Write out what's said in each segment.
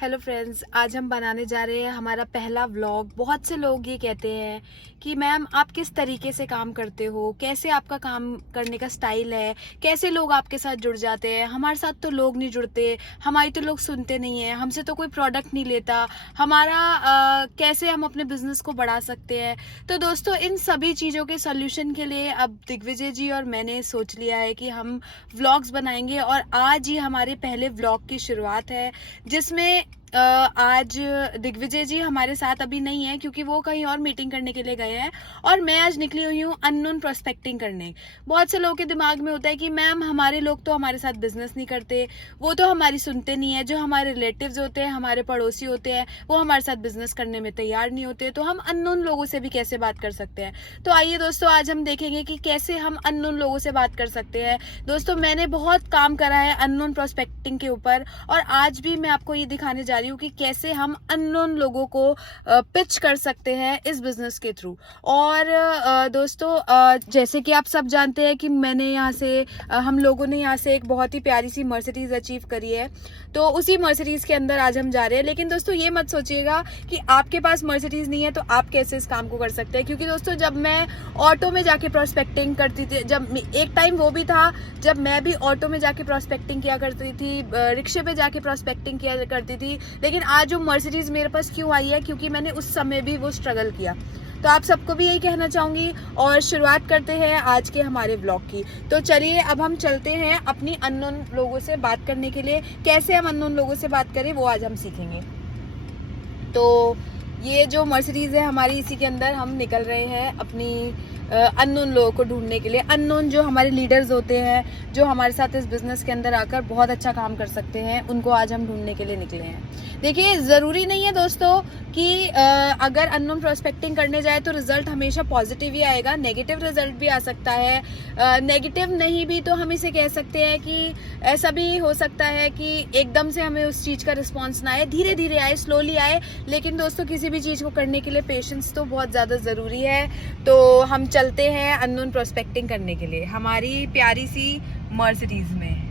Hello friends, आज हम बनाने जा रहे हैं हमारा पहला व्लॉग। बहुत से लोग ये कहते हैं कि मैम आप किस तरीके से काम करते हो, कैसे आपका काम करने का स्टाइल है, कैसे लोग आपके साथ जुड़ जाते हैं। हमारे साथ तो लोग नहीं जुड़ते, हमारी तो लोग सुनते नहीं हैं, हमसे तो कोई प्रोडक्ट नहीं लेता, हमारा कैसे हम अपने बिजनेस को बढ़ा सकते हैं। तो दोस्तों, इन सभी चीज़ों के सोल्यूशन के लिए अब दिग्विजय जी और मैंने सोच लिया है कि हम व्लॉग्स बनाएंगे और आज ही हमारे पहले व्लॉग की शुरुआत है, जिसमें आज दिग्विजय जी हमारे साथ अभी नहीं है क्योंकि वो कहीं और मीटिंग करने के लिए गए हैं और मैं आज निकली हुई हूँ अननोन प्रोस्पेक्टिंग करने। बहुत से लोगों के दिमाग में होता है कि मैम हमारे लोग तो हमारे साथ बिजनेस नहीं करते, वो तो हमारी सुनते नहीं है, जो हमारे रिलेटिव्स होते हैं, हमारे पड़ोसी होते हैं, वो हमारे साथ बिजनेस करने में तैयार नहीं होते, तो हम अननोन लोगों से भी कैसे बात कर सकते हैं। तो आइए दोस्तों, आज हम देखेंगे कि कैसे हम अननोन लोगों से बात कर सकते हैं। दोस्तों, मैंने बहुत काम करा है अननोन प्रोस्पेक्टिंग के ऊपर और आज भी मैं आपको ये दिखाने जा रही हूँ कि कैसे हम अननोन लोगों को पिच कर सकते हैं इस बिजनेस के थ्रू। और दोस्तों, जैसे कि आप सब जानते हैं कि मैंने यहाँ से हम लोगों ने यहाँ से एक बहुत ही प्यारी सी मर्सिडीज अचीव करी है, तो उसी मर्सिडीज के अंदर आज हम जा रहे हैं। लेकिन दोस्तों, ये मत सोचिएगा कि आपके पास मर्सिडीज नहीं है तो आप कैसे इस काम को कर सकते हैं, क्योंकि दोस्तों जब मैं ऑटो में जाके प्रोस्पेक्टिंग करती थी, जब एक टाइम वो भी था जब मैं भी ऑटो में जाके प्रोस्पेक्टिंग किया करती थी, रिक्शे पे जाके प्रोस्पेक्टिंग किया करती थी, लेकिन आज जो मर्सिडीज मेरे पास क्यों आई है, क्योंकि मैंने उस समय भी वो स्ट्रगल किया। तो आप सबको भी यही कहना चाहूंगी और शुरुआत करते हैं आज के हमारे ब्लॉग की। तो चलिए अब हम चलते हैं अपनी अननोन लोगों से बात करने के लिए। कैसे हम अननोन लोगों से बात करें वो आज हम सीखेंगे। तो ये जो मर्सिडीज है हमारी, इसी के अंदर हम निकल रहे हैं अपनी अननोन लोगों को ढूंढने के लिए। अननोन जो हमारे लीडर्स होते हैं, जो हमारे साथ इस बिजनेस के अंदर आकर बहुत अच्छा काम कर सकते हैं, उनको आज हम ढूंढने के लिए निकले हैं। देखिए, ज़रूरी नहीं है दोस्तों कि अगर अननोन प्रोस्पेक्टिंग करने जाए तो रिजल्ट हमेशा पॉजिटिव ही आएगा, नेगेटिव रिजल्ट भी आ सकता है। नेगेटिव नहीं भी तो हम इसे कह सकते हैं कि ऐसा भी हो सकता है कि एकदम से हमें उस चीज़ का रिस्पॉन्स ना आए, धीरे धीरे आए, स्लोली आए। लेकिन दोस्तों, किसी भी चीज़ को करने के लिए पेशेंस तो बहुत ज़्यादा ज़रूरी है। तो हम चलते हैं अननोन प्रोस्पेक्टिंग करने के लिए हमारी प्यारी सी मर्सिडीज में।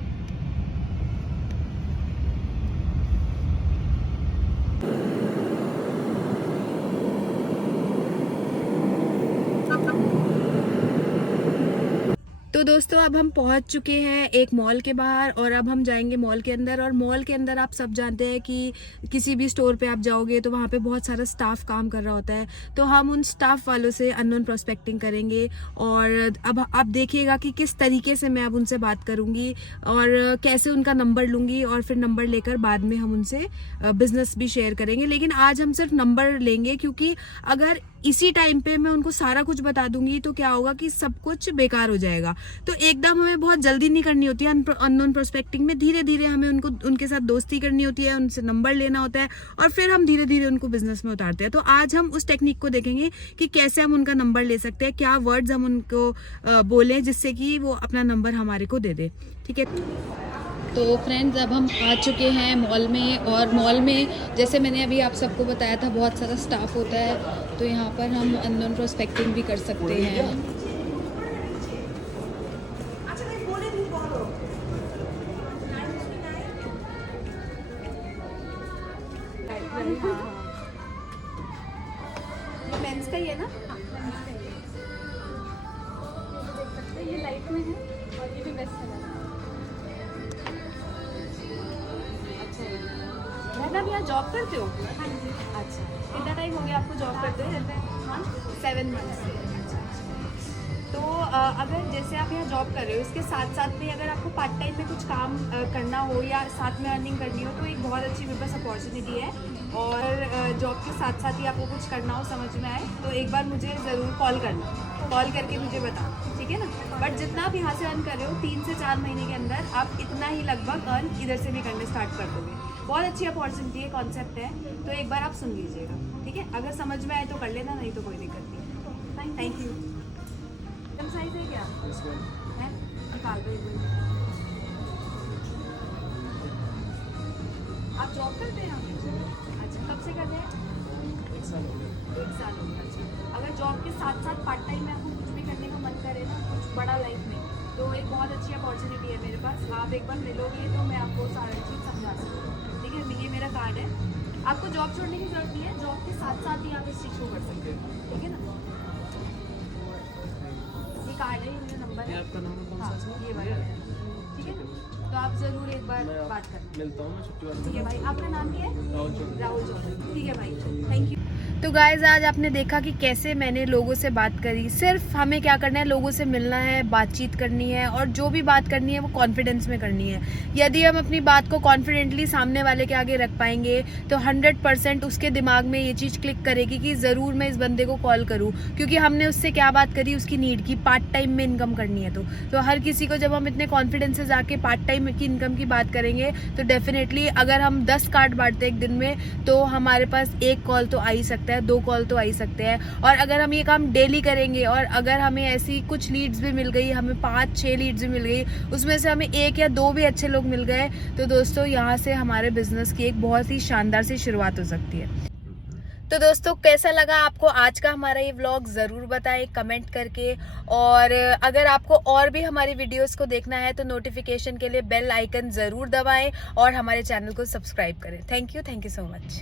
तो दोस्तों, अब हम पहुंच चुके हैं एक मॉल के बाहर और अब हम जाएंगे मॉल के अंदर। और मॉल के अंदर आप सब जानते हैं कि किसी भी स्टोर पे आप जाओगे तो वहाँ पे बहुत सारा स्टाफ काम कर रहा होता है, तो हम उन स्टाफ वालों से अननोन प्रोस्पेक्टिंग करेंगे। और अब आप देखिएगा कि किस तरीके से मैं अब उनसे बात करूँगी और कैसे उनका नंबर लूँगी और फिर नंबर लेकर बाद में हम उनसे बिजनेस भी शेयर करेंगे। लेकिन आज हम सिर्फ नंबर लेंगे, क्योंकि अगर इसी टाइम पे मैं उनको सारा कुछ बता दूंगी तो क्या होगा कि सब कुछ बेकार हो जाएगा। तो एकदम हमें बहुत जल्दी नहीं करनी होती है अननोन प्रोस्पेक्टिंग में, धीरे धीरे हमें उनके साथ दोस्ती करनी होती है, उनसे नंबर लेना होता है और फिर हम धीरे धीरे उनको बिजनेस में उतारते हैं। तो आज हम उस टेक्निक को देखेंगे कि कैसे हम उनका नंबर ले सकते हैं, क्या वर्ड्स हम उनको बोलें जिससे कि वो अपना नंबर हमारे को दे दे। ठीक है। तो फ्रेंड्स, अब हम आ चुके हैं मॉल में और मॉल में जैसे मैंने अभी आप सबको बताया था बहुत सारा स्टाफ होता है, तो यहाँ पर हम अननोन प्रोस्पेक्टिंग भी कर सकते हैं। ये मेंस का ही है ना? ये लाइट में है और ये भी बेस्ट कलर है। मैडम, यहाँ जॉब करते हो? हाँ जी। अच्छा, कितना टाइम हो गया आपको जॉब करते हैं? 7 मंथ्स। तो अगर जैसे आप यहाँ जॉब कर रहे हो, इसके साथ साथ में अगर आपको पार्ट टाइम में कुछ काम करना हो या साथ में अर्निंग करनी हो तो एक बहुत अच्छी मेरे पास अपॉर्चुनिटी है। और जॉब के साथ साथ ही आपको कुछ करना हो, समझ में आए, तो एक बार मुझे ज़रूर कॉल करना, कॉल करके मुझे बताना, ठीक है ना? बट जितना आप यहाँ से अर्न कर रहे हो 3 से 4 महीने के अंदर आप इतना ही लगभग अर्न इधर से भी करने स्टार्ट कर दोगे। बहुत अच्छी अपॉर्चुनिटी है, कॉन्सेप्ट है, तो एक बार आप सुन लीजिएगा, ठीक है? अगर समझ में आए तो कर लेना, नहीं तो कोई दिक्कत नहीं। Thank you. साइज है क्या है? निकाल दो एक बार। आप जॉब करते हैं? अच्छा, कब से कर रहे हैं? 1 साल हो गया। 1 साल हो गया। अच्छा, अगर जॉब के साथ साथ पार्ट टाइम में आपको कुछ भी करने का मन करे ना, कुछ बड़ा लाइफ में, तो एक बहुत अच्छी अपॉर्चुनिटी है मेरे पास। आप एक बार मिलोगे तो मैं आपको सारी चीज़ समझा सकती हूँ, ठीक है? ये मेरा कार्ड है, आपको जॉब छोड़ने की जरूरत नहीं है, जॉब के साथ साथ ही आप इस चीज को कर सकते हो, ठीक है ना। ये कार्ड है, ये नंबर है, आपका नंबर कौन सा है? ये वाला, ठीक है। तो आप जरूर एक बार बात करें। मिलता हूँ मैं छुट्टी वाले ठीक है भाई, आपका नाम क्या है? राहुल चौधरी। राहुल चौधरी, ठीक है भाई, थैंक यू। तो गाइज आज आपने देखा कि कैसे मैंने लोगों से बात करी। सिर्फ हमें क्या करना है, लोगों से मिलना है, बातचीत करनी है, और जो भी बात करनी है वो कॉन्फिडेंस में करनी है। यदि हम अपनी बात को कॉन्फिडेंटली सामने वाले के आगे रख पाएंगे तो 100% उसके दिमाग में ये चीज़ क्लिक करेगी कि ज़रूर मैं इस बंदे को कॉल करूँ, क्योंकि हमने उससे क्या बात करी, उसकी नीड की, पार्ट टाइम में इनकम करनी है। तो हर किसी को जब हम इतने कॉन्फिडेंस से जाके पार्ट टाइम की इनकम की बात करेंगे तो डेफिनेटली अगर हम 10 कार्ड बांटते हैं एक दिन में तो हमारे पास 1 कॉल तो आ ही सकता है, 2 कॉल तो आ ही सकते हैं। और अगर हम ये काम डेली करेंगे और अगर हमें ऐसी कुछ लीड्स भी मिल गई, हमें 5-6 लीड्स भी मिल गई, उसमें से हमें 1 या 2 भी अच्छे लोग मिल गए, तो दोस्तों यहाँ से हमारे बिजनेस की एक बहुत ही शानदार सी शुरुआत हो सकती है। तो दोस्तों कैसा लगा आपको आज का हमारा ये व्लॉग, ज़रूर बताएं कमेंट करके। और अगर आपको और भी हमारी वीडियोस को देखना है तो नोटिफिकेशन के लिए बेल आइकन ज़रूर दबाएं और हमारे चैनल को सब्सक्राइब करें। Thank you so much.